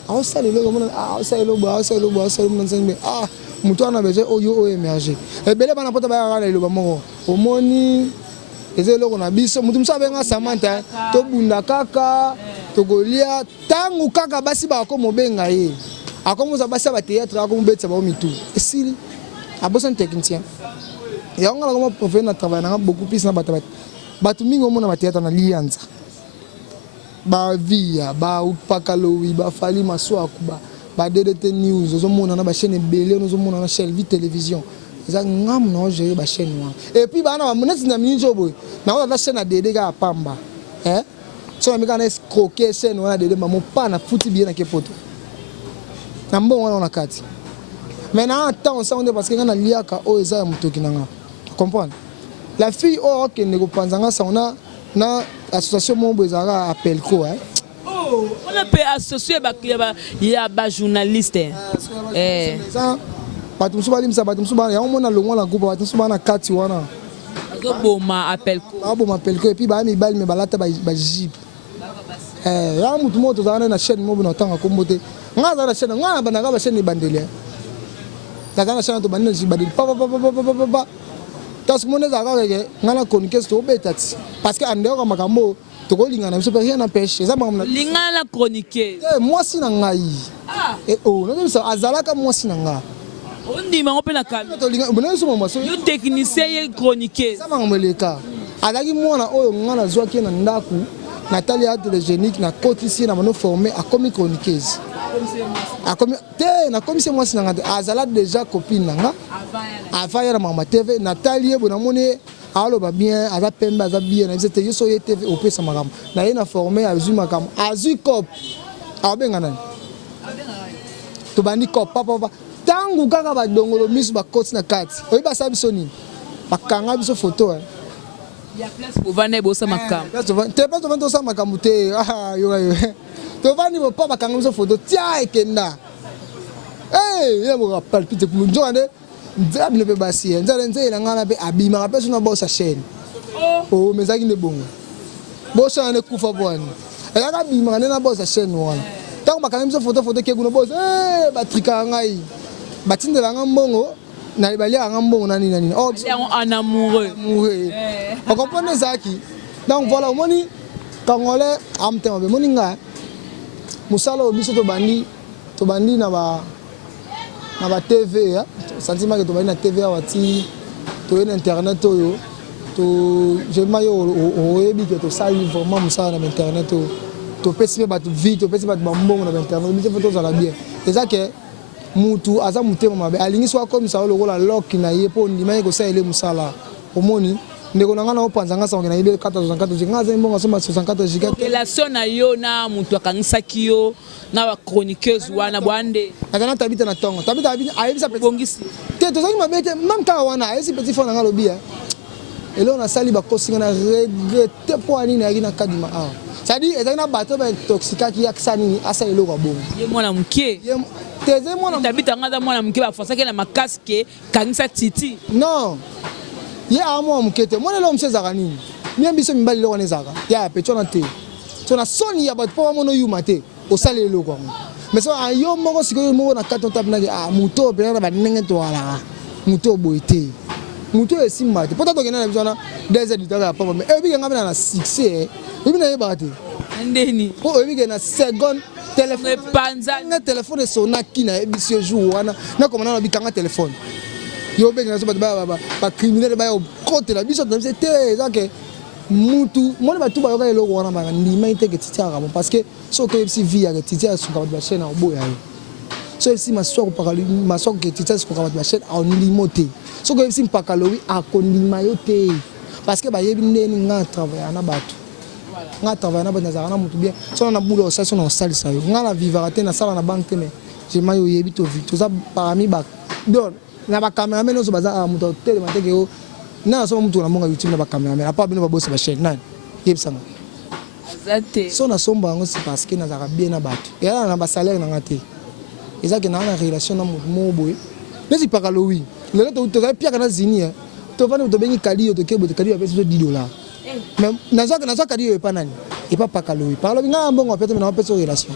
a osalila lo mona a osalila bo nzembe ah mutu ana beje o yo o émerger ebele bana pota ba ngala lo ba moko omoni ezelo ko na biso mutu msabe nga Samantha to bunda kaka to golia tangu kaka basi ba ko mobenga ye akomuza basi ba théâtre akomubetsa ba mitu esili abosan technicien ya ngala ko professeur na travail na beaucoup plus na batu mingi omona ba théâtre na lianza ba via ba upakalowi ba fali maswaku ba DDT news ozomona na ba chaîne belé ozomona na chaîne télévision za ngam na gérer ba chaîne wa et puis ba na monesi na minjo boy na ona chaîne na DD ga pamba so na mika na escroquer chaîne wana DD mamo pa na futi bien na kepoto na mbongo wana na kati mais na temps ça on est parce que na liaka o eza ya mutoki nanga comprendre la fille o que ne kopanzanga ça on a na association mombo ezara appel ko oh on a peut associer ba journaliste bato musu balimisa bato musu bana yango mona longo na groupe bato musu bana kati wana boma appel ko boma appel ko et puis ba mi bal me balata ba jip ya mutu moto zana na chaîne mobo na tanga kombote nga za na chaîne nga bana ga ba chaîne bandele ta kana chaîne to bandele ji bandele pa tas mona za ga ke nga na chroniqueuse to betati parce que ande ko makambo to ko lingana biso rien n'empêche ça ba lingana la chroniqueuse moi si na ngai et oh non ça azalaka moi si na ngai on dit mais on peut la calmer yo technicien ye chroniqueuse ça va meleka alaki mona oyo ngana zwaki na ndaku Nathalie a télégénique na cotici na mano formé a commis chroniqueuse a commis te na commis moi si na ngate azala déjà copine nga avant ya mama TV Nathalie bona moni alo ba bien aza pembe aza bien na c'était yeso ye TV au pesa makam na ye na formé azu makam azu cop abenga nani to bandi cop papa tangu kaka ba dongolo misu ba koti na kati oyi ba sabi soni bakanga biso photo ya place pour vane bosa makam te pas to vando sa makam te yo to vani bo pa bakanga biso photo tia ekenda ye mo rappel pite pour njo ande nzabi ne pe basi nzale nze na ngana pe abima ka peso na bosa chaîne oh mezaki ne bongo bosa ne kufa bwana ela bima na bosa chaîne wana tangu bakanga biso photo ke kuno bosa batrika ngai batindela ngambongo na ibali ngambongo nani oh en amoureux on comprend ça qui donc voilà moni congolais amtema be moni nga musala obiso to bandi na ba TV sentiment que to bandi na TV awati to en internet oyo to je mayo o yebi que to sali vraiment musala na internet to pesi ba to vie to pesi ba mbongo na internet bi photo za la bien c'est ça que mutu aza mutema mabe alingi so comme ça lokola lock na ye po ndima ko sa ele musala omoni ndeko nanga na opanzanga sa ngena ibe 464 ngaza mbongo so 64 giga relation na yo na mutu akangisaki yo na ba chroniqueuse wana bwande akana tabita na tongo tabita ayebisa bongisi te to zaki mabete même ka wana ayesi petit fond nga lobia elo na sali ba kosinga na regretter po ani na yina kadima a ça dit ezaki na bato ba intoxicaki yaksani asa elo ka bongo ye mwana mkie teze mwana tabita ngaza mwana mkie ba fonsaki na makaske kangisa titi non ye amo mkete mwana lo msezaka nini mie biso mibali lo wana zaka ya pe tona te tona soni ya bato po mono yuma te osale lo kwa mais so ayo moko sikoyo moko na kato tapna ke muto pe na ba ndenge to ala muto boite muto esimba te poto to kena na bizona des editeurs papa mais ebi ngaba na succès ebi na yeba te ndeni po ebi ke na seconde téléphone panza na téléphone sonaki na ebi ce jour wana na komana na bikanga téléphone yo benga so ba criminel ba yo côté la biso dans c'était ça que mutu moi ba tuba yo ka eloko wana ba ndima inteke titiaka bon parce que so que si via que titia so ka ba chaîne na oboya yo so si masoko pakalo masoko que titia so ka ba chaîne en limoté so que si pakalo wi a konima yo te parce que ba yebi ndeni nga travailler na bato nga travailler na bana za na mutu bien so na boulot ça so na salle ça yo nga la vivre na sala na banque mais je mayo yebi to vite to ça parmi ba donc na ba cameraman so baza mutu tele mateke yo na so mutu na monga YouTube na ba cameraman apa bino ba boss ba chaîne nan yeb sanga Zate. so na somba ngo c'est parce que na za bien na bato et là na ba salaire na ngate ezaki na relation na mutu mo boy mais c'est pas oui le to to pia kana zini to vana to bengi kali to kebo to kali ba pesa $10 mais naza kali yo pa nani et pas pakaloui parlo nga mbongo pesa na pesa relation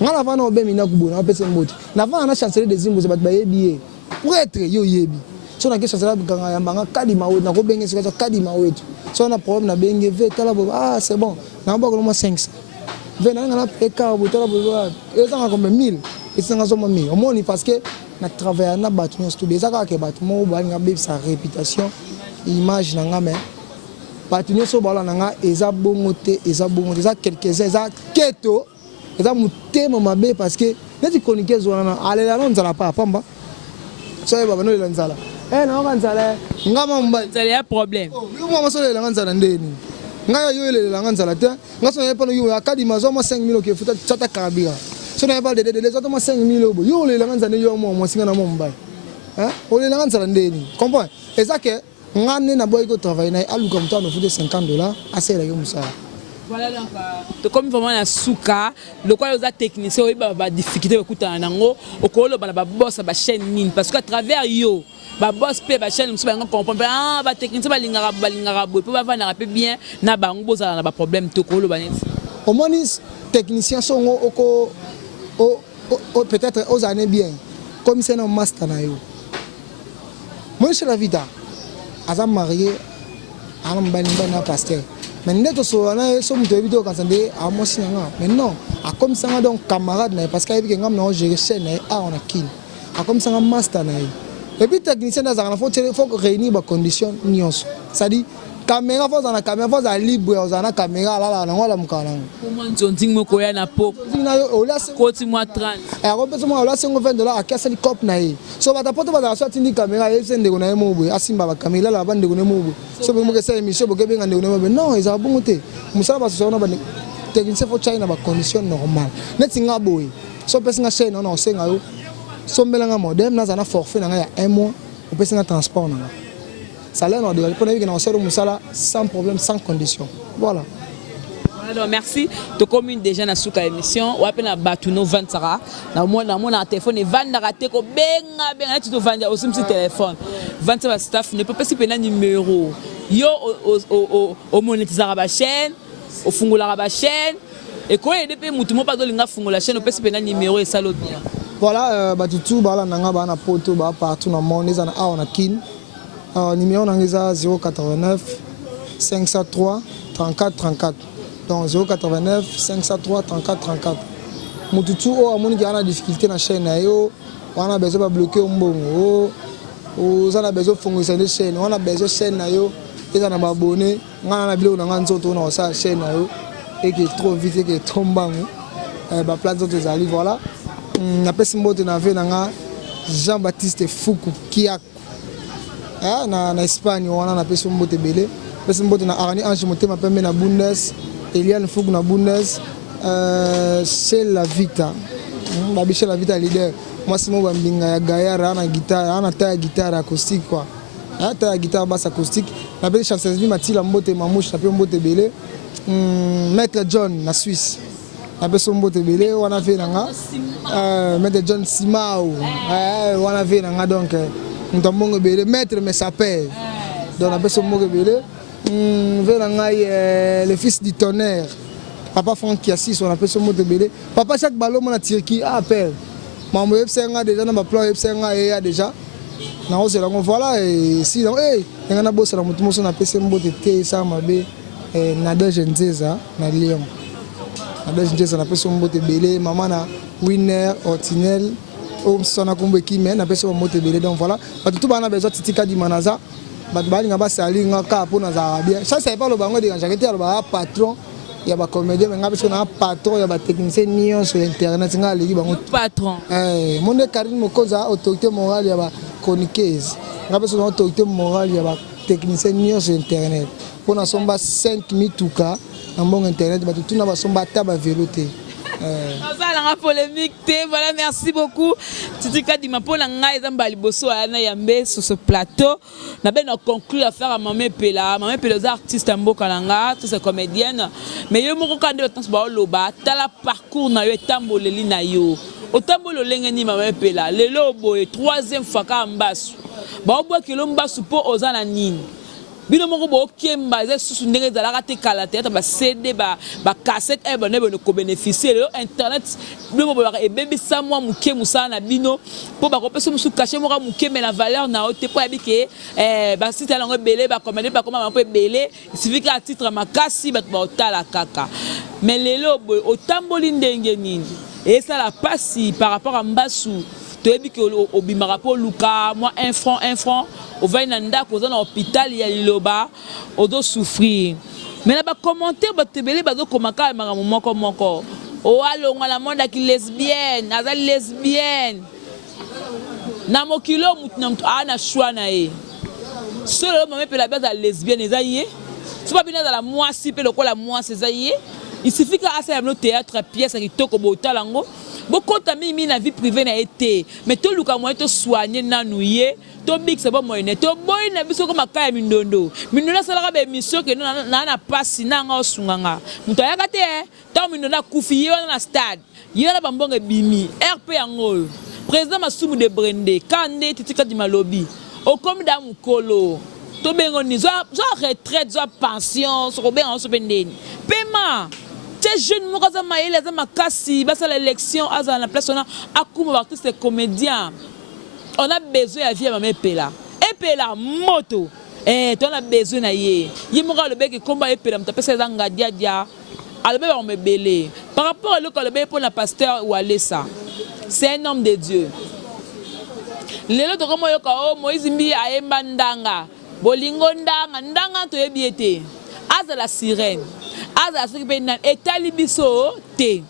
nga la vana obe mina kubona pesa mboti na vana na chanceler des zimbo ba yebi pour être yo yebi so na ke chanceler bikanga yamba nga kali mawe na ko bengi sika kali mawe so na problème na bengi ve tala c'est bon na mboko mo 500 ve na nga na peka bo tala bo ezanga comme 1000 ezanga so mo 1000 au moins parce que na travailler na batu nyonso to bezaka ke batu mo ba nga be sa réputation image na nga mais batu nyonso bala na nga eza bongo te eza quelques-uns eza keto eza mutema mabe parce que neti chroniquer zona alela na nzala pa pamba so baba no lela nzala na nga nzala ngama mba nzala ya problème yo mo so lela nzala ndeni nga yo lela nga nzala te nga so yepa no yo akadi mazo mo 5000 ke futa chata karabira so na yepa de les autres mo 5000 obo yo lela nga nzala yo mo singa na mo mba o lela nga nzala ndeni comprends ezake ngane na boy ko travailler na alu comme toi no fude $50 assez la musala. Voilà donc to comme vraiment na suka le quoi les techniciens ba difficulté écouter nango okolo ba boss ba chaîne mine parce que à travers yo ba boss pe ba chaîne musu ba comprendre ba technicien ba lingara boy pe ba vana pe bien na bango boza na ba problème to kolo ba net au moins technicien sont oko peut-être aux années bien comme c'est un master na yo moi je la vida azam marié à un na pasteur mais neto so na so muto ebito kansande a mosi nga mais non a comme ça donc camarade na parce que ebi ngam na gérer chaîne na on a kin a comme ça master na et puis technicien na za na faut réunir ba conditions nyonso ça dit caméra faut na caméra faut za libre za na caméra la na ngola mukala comment nzonzi moko ya na po na yo la koti moi 30 et a repose moi la $50 a kasa li cop na so ba tapoto ba za so tindi caméra e sende ko na mo boy asimba ba caméra la ba ndeko ne mo boy so be mo ke sa émission bo ke be ngande ko non ils a bon te musala ba so na ba technicien faut china ba condition normale neti nga boy so pesa nga chaîne na senga yo so mbelanga modem na za na forfait na ya 1 mois o pesa nga transport na salaire non de pour que na sero musala sans problème sans condition voilà. Alors merci to commune déjà na suka émission wa pena batuno vantsara na mona téléphone vanda raté ko benga tu to vanda aussi petit téléphone vantsa staff ne peut pas si pena numéro yo au monétisera ba chaîne au fungula ba chaîne et ko ede pe mutu mo pas dolinga fungula chaîne au pesi pena numéro et ça lo bien voilà batutu bala nanga ba na poto ba partout na monde za na on a kin numéro nangeza 089 503 34 34 donc 089 503 34 34 mututu o amoni ki ana difficulté na chaîne na yo wana besoin ba bloquer mbongo o za na besoin fongisa de chaîne wana besoin chaîne na yo eza na ba abonné ngana na bilo na nganzoto na sa chaîne na yo et qui est trop vite et qui est trop mbangu ba place d'autres ezali voilà na pesi mbote na ve nanga Jean-Baptiste Fuku Kiak na Espagne wana na pesi mbote belé pesi mbote na Arani Ange Motema pembe na Bundes Eliane Fuku na Bundes c'est la Vita babiche la Vita leader moi c'est moi mbinga ya Gayara na guitare ana ta guitare acoustique quoi ta guitare basse acoustique na pesi chanteuse bi Matila Mbote Mamouche na pesi mbote belé Maître John na Suisse na pesi mbote belé wana fe nanga Maître John Simao wana fe nanga donc ntombongo belé Maître Messaper donc na pesi mbote belé le fils du tonnerre papa Franck Kiassis on appelle son mot de belé papa chaque ballon mon a Turquie appelle maman ebsenga déjà na ba plan ebsenga ya déjà na ose la voilà et si donc ngana bossa na mutu moso na pesi mbote te ça mabe na Nzeza na Lyon na Nzeza na pesi mbote belé maman na Winner Otinel o sona kombe ki mais na pesi mbote belé donc voilà tout bana besoin titika di manaza batbali nga basali nga ka pona za bien ça c'est pas le bango de ngakete le ba patron ya ba comédien nga parce que na patron ya ba technicien nion sur internet nga leki bango patron monde Karine Mokoza autorité morale ya ba chroniqueuse nga parce que autorité morale ya ba technicien nion sur internet Pour na somba 5 mituka na mbongo internet ba tout na ba somba taba vélo te. La polémique, voilà, merci beaucoup. Titi Kadima pour la ngaï zambali bosso ana yambe sur ce plateau. Na ben on conclut l'affaire à Mamé Pela. Mamé Pela est artiste en Bokalanga, tous ces comédiennes. Mais yo moko kande le temps ba loba, tala parcours na yo tambo leli na yo. O tambo lo lengeni Mamé Pela. Lelo boy troisième fois ka mbasu. Ba obo ke lo mbasu po ozana nini. Bino moko bo kemba ze susu ndenge za la rate kalate ta ba CD ba cassette e ba ne ba ko bénéficier le internet bino bo ba e bébé sa moi muke musana bino po ba ko pesa musu cacher mo ka muke mais la valeur na ote po abike ba site la ngo belé ba commander ba comment po belé il suffit que à titre makasi ba ba otala kaka mais lelo bo otamboli ndenge nini et ça la passe par rapport à Mbasu tu as dit que au bimarapo luka moi 1 franc au va nanda koza na hôpital ya liloba o do souffrir mais là ba commenter ba tebele ba do komaka mara moko o alonga la monde ki lesbienne azali lesbienne na mokilo mutu ana choix na e solo mame pe la base lesbienne ezaye so pas bien dans la moisi pe lokola moisi ezaye il suffit que asa no théâtre pièce qui toko botalango beaucoup de na vie privée na été mais tout le cas to soigner nanouye to big c'est pas moyen to boy na biso comme akaya mindondo sala ba émission que na passe na nga osunganga muto ayaka te to mindondo kufi na stade yona bambonge bimi RP yango président Masumu de Brende kande titika di malobi au comme da mukolo to bengo ni zo retraite zo pension so ben on so bendeni paiement. Ces jeunes mokaza maïla za makasi basa l'élection à la place on a akuma artistes et comédiens on a besoin à vie à Mamé Pela et Pela moto on a besoin na ye moka le bec combat et Pela mtapesa za ngadia dia alors on me belé par rapport à le bec pour la pasteur ou Alessa c'est un homme de Dieu lelo to komo yoka o Moïse mbi ayemba ndanga bolingo ndanga to yebiete aza la sirène aza soki pe nan etali biso te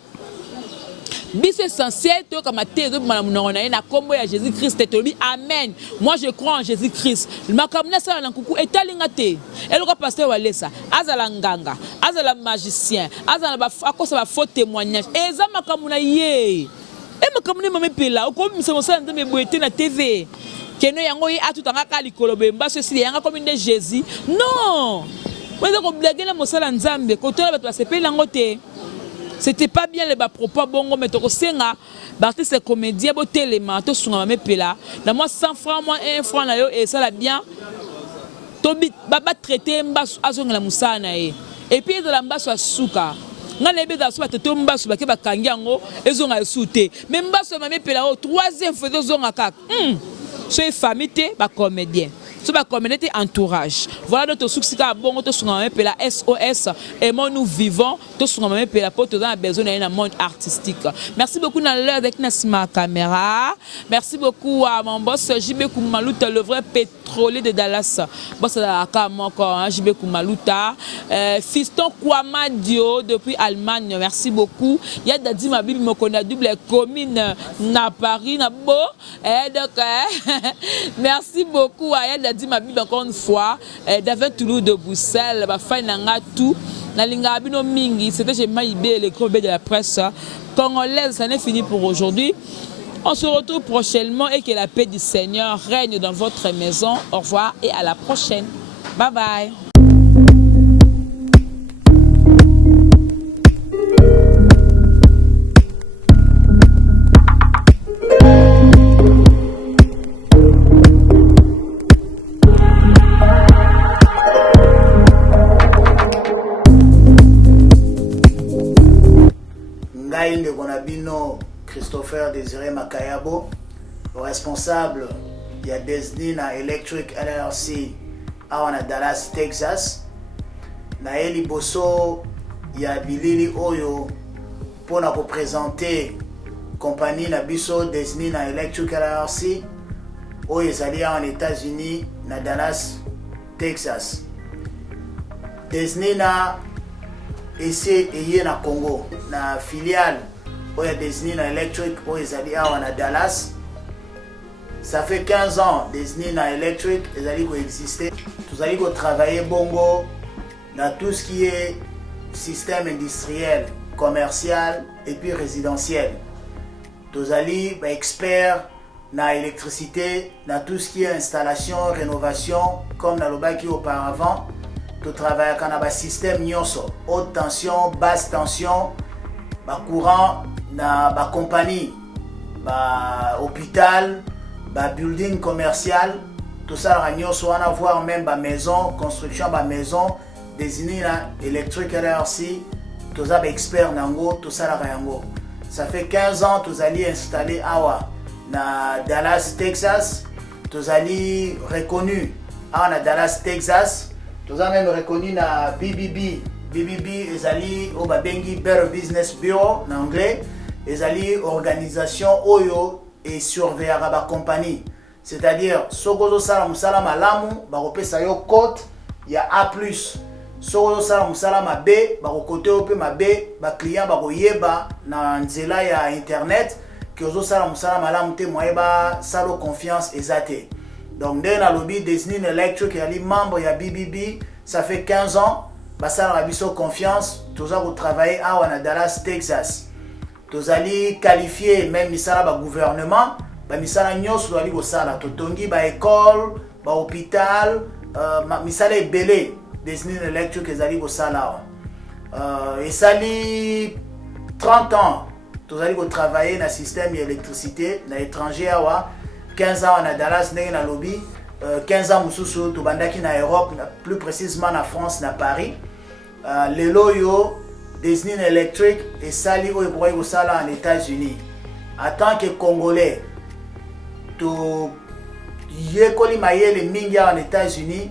biso essentiel to kama te zo bimana munongo na ye na kombo ya Jésus Christ te lobi amen moi je crois en Jésus Christ makambo na sala na nkuku etali nga te eloko pasteur Walesa azala nganga azala magicien azala ba akosa ba faux témoignage eza makambo na ye e makambo na Mamé Pela ko misa mosala nzambe boyete na TV keno yango yi atutanga ka likolo bemba so si yanga comme de Jésus non. C'était pas bien les propos bongo mais to senga artiste comédien bo téléma to sunga Mamé Pela na moi 100 francs moi 1 franc na yo et ça la bien to baba traiter mbasu azonga la musana e et puis de la mbasu asuka nga lebe da so bateto mbasu ba ke ba kangiango ezonga esute mais mbasu Mamé Pela o troisième fois zonga kaka c'est famille ba comédien so ba communauté entourage voilà notre succès ka bongo to sunga Mamé Pela SOS et moi nous vivons to sunga Mamé Pela pour te donner besoin d'un monde artistique. Merci beaucoup dans l'heure avec Nasma caméra. Merci beaucoup à mon boss JB Koumaluta le vrai pétrolier de Dallas. Boss de la cam encore JB Koumaluta fiston Kwama Dio depuis Allemagne. Merci beaucoup. Il y a Dadi Mabibi Mokona double commune na Paris na bo et donc merci beaucoup à Dadi Mabibi encore une fois David Toulouse de Bruxelles ba fainanga tout na linga bino mingi c'était chez Maïbé les gros de la presse congolaise. Ça n'est fini pour aujourd'hui. On se retrouve prochainement et que la paix du Seigneur règne dans votre maison. Au revoir et à la prochaine. Bye bye. Christopher Désiré Makayabo, le responsable de Desnina Electric LLC à Dallas, Texas. Naeli Bosso, il y a Bilili Oyo pour nous représenter compagnie Nabiso Desnina Electric LLC où ils allaient en États-Unis, na Dallas, Texas. Desnina ici et na Congo, na filiale où il y a Desnina Electric où ils allaient en Dallas. Ça fait 15 ans Desnina Electric, ils allaient coexister. Tous allaient travailler bongo dans tout ce qui est système industriel, commercial et puis résidentiel. Tozali expert dans l'électricité, dans tout ce qui est installation, rénovation, comme dans le baki auparavant. Tu travailles dans un système nyonso, haute tension, basse tension, courant dans la compagnie, hôpital, building commercial, tout ça nyonso, on a voir même maison, construction maison, désigné électrique RRC, tout ça expert nango, tout ça la yango. Ça fait 15 ans que tu allez installer awa na Dallas, Texas. Tu allez reconnu à Dallas, Texas. Tu as même reconnu na BBB. BBB ils allés au babengi Better Business Bureau en anglais. Ils allés organisation oyo et surveiller la compagnie. C'est-à-dire sokozo sala musala malamu ba kopesa yo code ya A+. Sokozo sala musala mabe ba kokote ope mabe ba client ba koyeba na nzela ya internet que ozo sala musala malamu te moyeba salo confiance ezate. Donc dès na lobby Disney Electric yali membre ya BBB, ça fait 15 ans ba sala rabiso confiance, toza ko travailler à Dallas, Texas. Tozali qualifié même misala ba gouvernement, ba misala nyonso tozali ko sala totongi ba école, ba hôpital, misala ebele Disney Electric ezali ko sala. Et sali 30 ans, tozali ko travailler na système d'électricité na étranger awa. 15 ans à Dallas, na lobby, 15 ans mususu to bandaki na Europe, plus précisément na France, na Paris. Les loyo Disney Electric et sali oyo ko sala en États-Unis. En tant que Congolais, to yekoli mayele mingi en États-Unis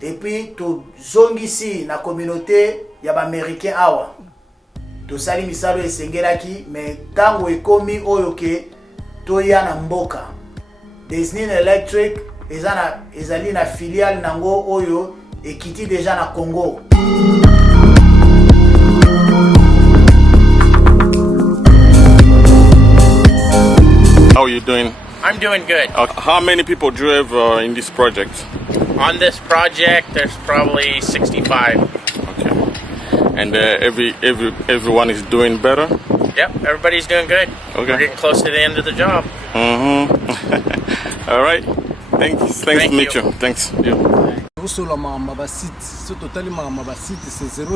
et puis to zongisi na communauté ya ba américain awa. To sali misalo esengelaki mais tango ekomi oyo ke to ya na mboka. Disney Electric ezali na filiale nango oyo ekiti déjà na Congo. How are you doing? I'm doing good. How many people do you have in this project? On this project, there's probably 65. Okay. And everyone is doing better? Yep, everybody's doing good. Okay. We're getting close to the end of the job. All right. Thanks Thank meet you. you. Thanks. Yeah. Osola ma site, ce totali ma site c'est 001.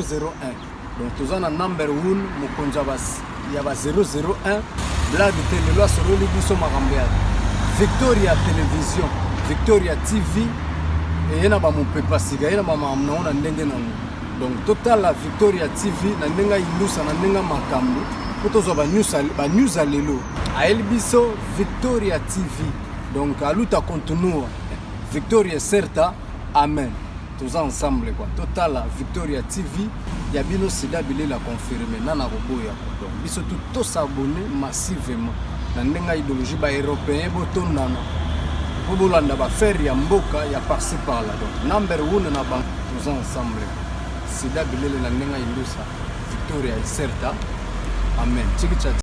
Donc tous en number 1 mukonja bas il y a 001 blague télé loi sur le biso marambead. Victoria Télévision, Victoria TV et yana ba mon pepa siga yana ba mamna na ndenge nango. Donc total la Victoria TV na ndenga ilusa na ndenga makambo kotozo ba news alelo. A elbiso Victoria TV. Donc à luta continua. Victoria certa. Amen. Tous ensemble quoi. Total la Victoria TV. Yabino Sida Bile la confirmé. Nana Roboya. Donc biso tout s'abonner massivement. Na ndenga idéologie ba européen botondana. Bobolanda ba faire ya mboka ya par-ci par-là. Donc number 1 na bank tous ensemble. Sida Bile la ndenga ilusa. Victoria certa. Amen. Chiki